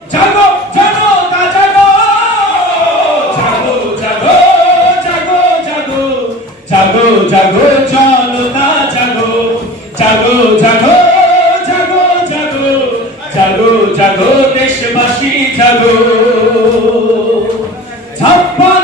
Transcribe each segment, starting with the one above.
জাগো জাগো জাগো জাগো জাগো জাগো জাগো জাগো জাগো জাগো জাগো দেশবাসী জাগো ছাপ্পান্ন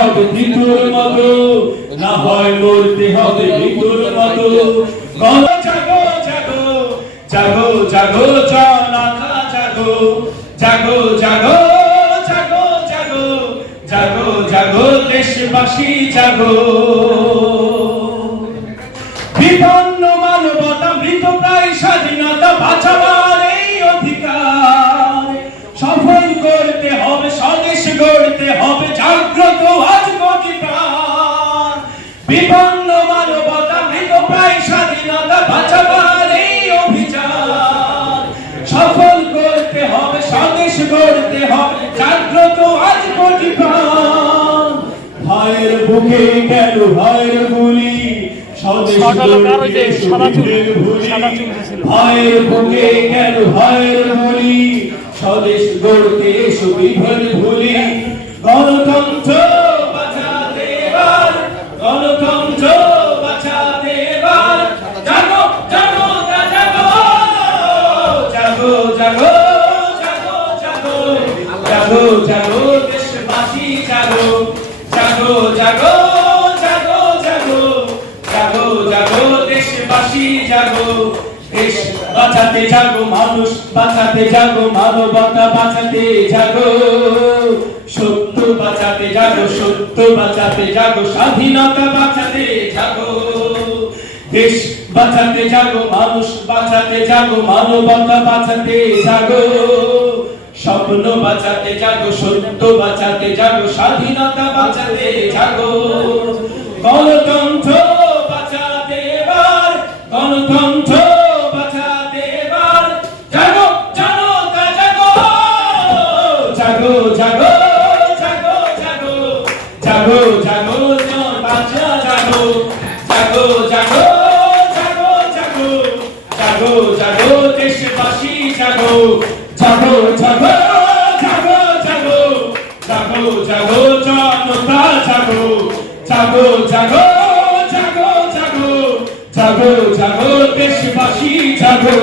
হবে মৃত্যুর মতো না হয় মরতে হবে মৃত্যুর মতো জাগো জাগো জাগো জাগো জাগো। জাগো জাগো জাগো জাগো দেশবাসী জাগো। বিপন্ন মানবতা, মৃত প্রায় স্বাধীনতা বাঁচাবার বিপন্ন মানবতা মৃত প্রায় স্বাধীনতা বাঁচাবার এই অভিযান। সফল করতে হবে স্বদেশ গড়তে হবে জাগ্রত আজ কোটি প্রাণ। ভাইয়ের বুকে গেল ভাইয়ের গুলি স্বদেশ গড়তে। ভাইয়ের বুকে গেল ভাইয়ের গুলি স্বদেশ সুবিধর ভুলি। জাগো জাগো, দেশবাসী, জাগো জাগো জাগো জাগো জাগো জাগো জাগো, দেশবাসী, জাগো, দেশ বাঁচাতে জাগো, মানুষ বাঁচাতে জাগো, মানবতা বাঁচাতে জাগো, সত্য বাঁচাতে জাগো, সত্য বাঁচাতে জাগো, স্বাধীনতা বাঁচাতে জাগো, দেশ বাঁচাতে জাগো, মানুষ বাঁচাতে জাগো, মানবতা বাঁচাতে জাগো স্বপ্ন বাঁচাতে জাগো সত্য বাঁচাতে জাগো স্বাধীনতা বাঁচাতে জাগো গণতন্ত্র বাঁচাতে এবার গণতন্ত্র বাঁচাতে এবার জাগো জনতা জাগো জাগো জাগো জাগো জাগো জাগো জাগো বাঁচা জাগো জাগো জাগো জাগো জাগো জাগো জাগো দেশবাসী জাগো জাগো জাগো জাগো জাগো জাগো জাগো জনতা জাগো জাগো জাগো জাগো জাগো জাগো জাগো দেশবাসী জাগো